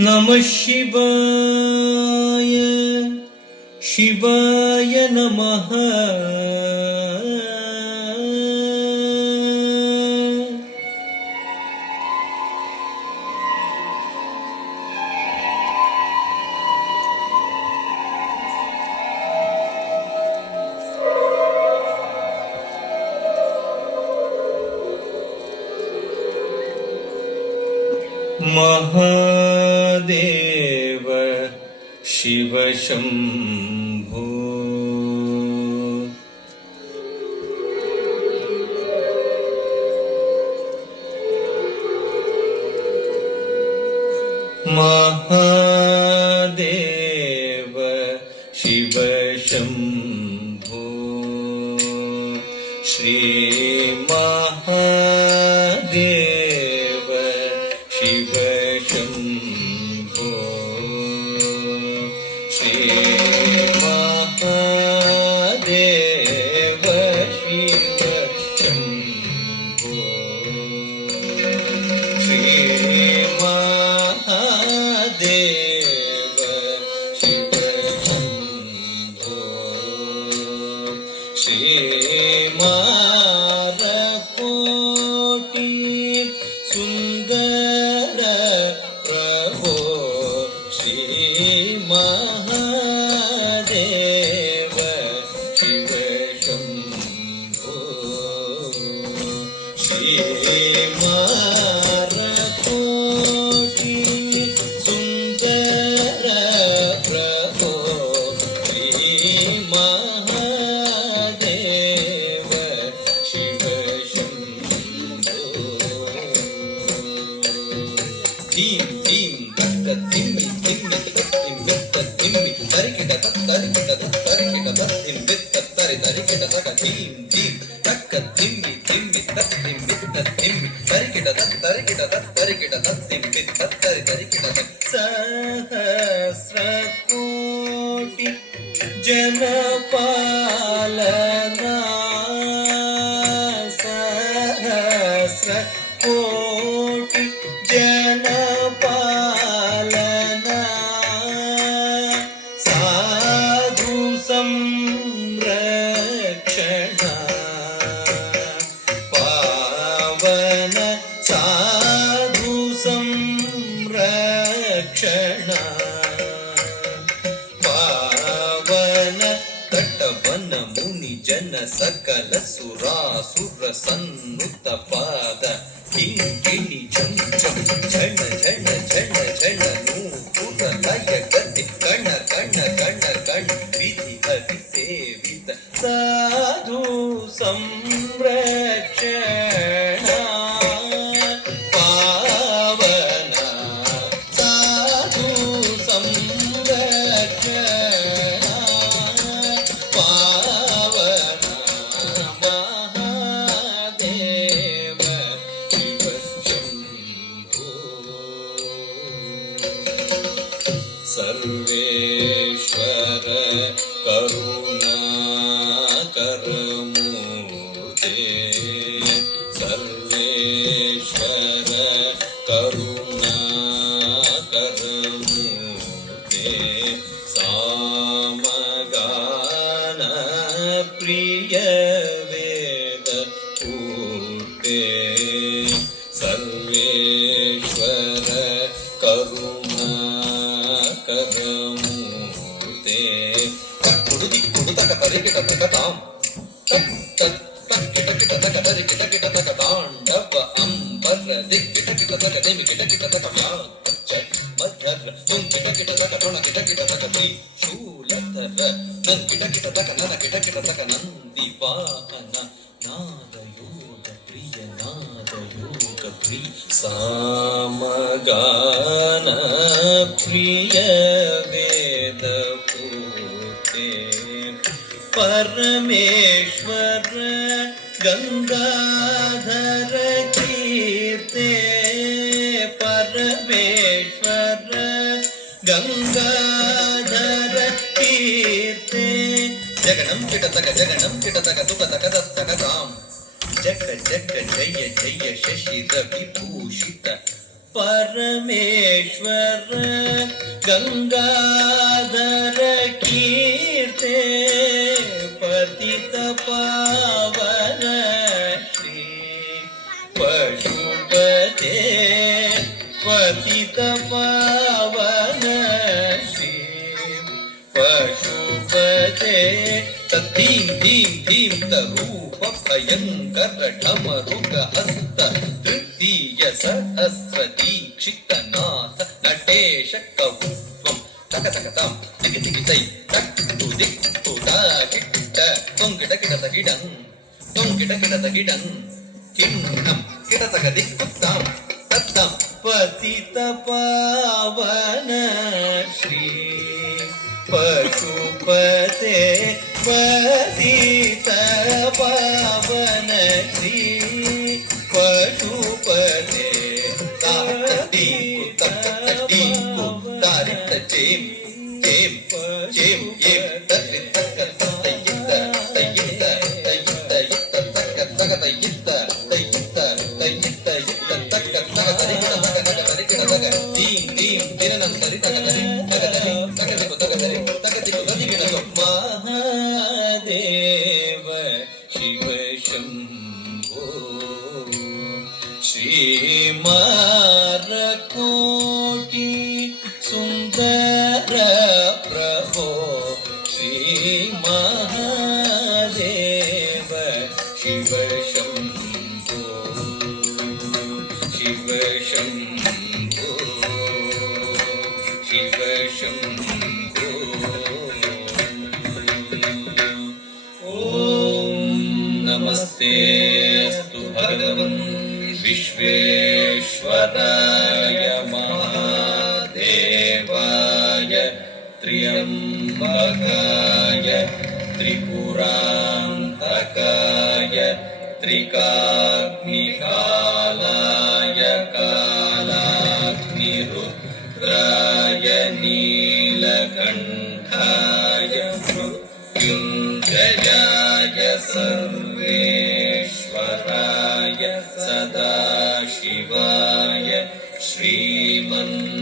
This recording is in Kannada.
ನಮಃ ಶಿವಾಯ ಶಿವಾಯ ನಮಃ. ಮಹಾದೇವ ಶಿವ ಶಂಭೋ. ಮಹಾದೇವ ಶಿವ ಶಂಭೋ. ಶ್ರೀ ಮಹಾದೇವ ಶಿವ ಶಂಭೋ. ಶ್ರೀ ಮಹಾದೇವ ಶಿವ ಶಂಭೋ. ಶ್ರೀ ಮಹಾದೇವ ಶಿವ ಶಂಭೋ. ಶ್ರೀ ಮಾರಕೋಟಿ ಸುಂದರ ಪ್ರಭೋ. ಶ್ರೀ ಮಹಾದೇವ ಶಿವ ಶಂಭೋ. ಶ್ರೀ ಮಾರಕೋಟಿ ಸುಂದರ ಪ್ರಭೋ. ಶ್ರೀ ಮಹಾದೇವ ಶಿವ ಶಂಭೋ. ಧೀಂ ಧೀಂ ತಕ್ಕ ತಿಮ್ಮಿ ತಿಮ್ಮಿ ತಿಮ್ಮಿತ್ತ ತಿಮ್ಮಿ ತರಿಕಿಟ ತರಿಕಿಟ ತರಿಕಿಟ ತಿಮ್ಮಿತ್ತ ತರಿ ತರಿಕಿಟ ತಕ ಧೀಂ ಧೀಂ ತಕ್ಕ ತಿಮ್ಮಿ ತಿಮ್ಮಿ ತಿಮ್ಮಿತ್ತ ತಿಮ್ಮಿ ತರಿಕಿಟ ತರಿಕಿಟ ತರಿಕಿಟ ತಿಮ್ಮಿತ್ತ ತರಿ ತರಿಕಿಟ ಸಹಸ್ರ ಕೋಟಿ ಜನಪಾಲನಾ. ಸಹಸ್ರ ಕೋಟಿ ಜನಪಾಲನಾ. ಸಾಧು ಸಂರಕ್ಷಣಾ ಪಾವನ. ಸಾಧು ಸಂರಕ್ಷಣಾ ಪಾವನ. ತಟವನ ಮುನಿ ಜನ ಸಕಲ ಸುರಾಸುರ ಸನ್ನುತ ಪಾದ. ಕಿಂಕಿಣಿ ಝಂ ಝಂ ಝಣ ಝಣ ಝಣ ಝಣ ನೂಪುರ ಲಯ ಗತಿ ಕಣ ಕಣ ಕಣ ಕಣ ವಿಧಿ ಹರಿ ಸೇವಿತ. ಸಾಧು ಸಂರಕ್ಷಣಾ ಪಾವನ. ಸಾಧು ಸಂರಕ್ಷಣಾ ಪಾವನ. ಮಹಾದೇವ ಶಿವ ಶಂಭೋ. ಸರ್ವೇಶ್ವರ ಕರುಣಾಕರಮೂರ್ತೆ. ಸರ್ವೇಶ್ವರ ಕರುಣಾಕರಮೂರ್ತೆ. ಸಾಮಗಾನ ಪ್ರಿಯ ವೇದ ಪೂರ್ತೆ. ಸರ್ವೇಶ್ವರ ಕರುಣಾಕರಮೂರ್ತೆ. ಕುಡು ದಿಕ್ಕುಡು ತಕ ತರಿಕಿಟ ತಕ ತಾಂ ತಕ್ ತಕ್ ತಕ್ ಕಿಟ ಕಿಟ ತಕ ತರಿಕಿಟ ಕಿಟ ತಕ ತಾಂಡವ ಅಂಬರ ದಿಕ್ಕಿಟ ಕಿಟ ತಕ ದೇವಿ ಕಿಟ ಕಿಟ ತಕ ವ್ಯಾಘ್ರ ಮಧ್ಯರ ತುಂ ಕಿಟ ಕಿಟ ತಕ ತೃಣ ಕಿಟ ಕಿಟ ತಕ ತ್ರಿಶೂಲಧರ ನನ್ ಕಿಟ ಕಿಟ ತಕ ನನ ಕಿಟ ಕಿಟ ತಕ ನಂದಿ ವಾಹನ. ನಾದಯೋಗ ಪ್ರಿಯ ನಾದಯೋಗ ಪ್ರಿಯ. ಸಾಮಗಾನ ಪ್ರಿಯ ವೇದ ಪೂರ್ತೆ. ಪರಮೇಶ್ವರ ಗಂಗಾಧರ ಕೀರ್ತೆ. ಪರಮೇಶ್ವರ ಗಂಗಾಧರ ಕೀರ್ತೆ. ಜಗಣಂ ಕಿಟತಕ ಜಗಣಂ ಕಿಟತಕ ತುಕತಕ ದತ್ತಕ ತಾಂ. ಜಗ ಜಗ ಜಯ ಜಯ ಶಶಿ ರವಿಭೂಷಿತ परमेश्वर गंगाधर कीर्ते पतित पावन श्री पशुपते पतित पावन श्री पशुपते तद्धीं धीं धीं तरूप भयंकर ढमरुग हस्त तृतीय सहस्र दीक्षितनाथ नटेश कौत्वं तकतकतां दिगिदिगितै तक्तु दिक्तु ताकिट्ट त्वं किटकिटतकिडं किन्नं किटतकदिक्कुत्तां तत्तं पतित पावन श्री पशुपते पतित पावन श्री पशुपते ताकतीकु तारित चेम चेम चेम येम तत्रित तयित तयित तयित तयित तक तक तयित तयित तयित तयित तक तक तरित तक तक तरित तक दीं दीं दिननं तरित तक महादेव शिव शंभो श्रीमारकोटि सुंदर प्रभो श्री महादेव शिव शंभो शिव शंभो शिव शंभो ओम नमस्तेस्तु भगवन् विश्वेश्वराय महादेवाय त्र्यंबकाय त्रिपुरान्तकाय त्रिकाग्निकालाय कालाग्निरुद्राय नीलकण्ठाय मृत्युञ्जयाय सर्वेश्वराय सदाशिवाय श्रीमन्महा